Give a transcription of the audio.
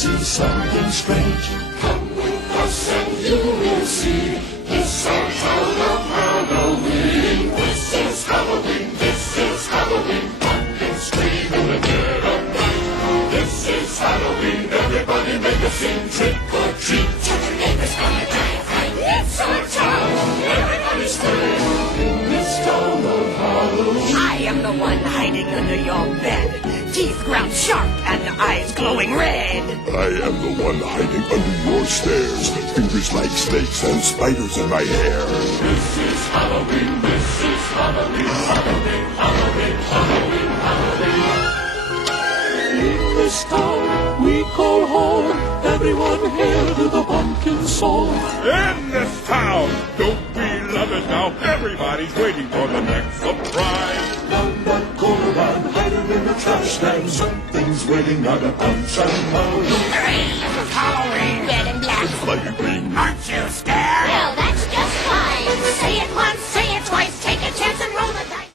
see something strange. Come with us and you will see. This our town of Halloween. This is Halloween, this is Halloween. Pumpkins scream in the dead of night. This is Halloween, everybody make a scene. Trick or treat, tell your neighbors gonna die of fright. It's our town, everybody scream. In this town of Halloween. I am the one hiding under your bed. Teeth ground sharp and eyes glowing red. I am the one hiding under your stairs. Fingers like snakes and spiders in my hair. This is Halloween, this is Halloween, Halloween, Halloween, Halloween, Halloween. In this town we call home. Everyone hail to the pumpkin song. In this town, don't we love it now? Everybody's waiting for the next surprise. Down that corner I'm hiding in the trash can. Something's waiting on a punch and powder. Halloween! Red and black. Flying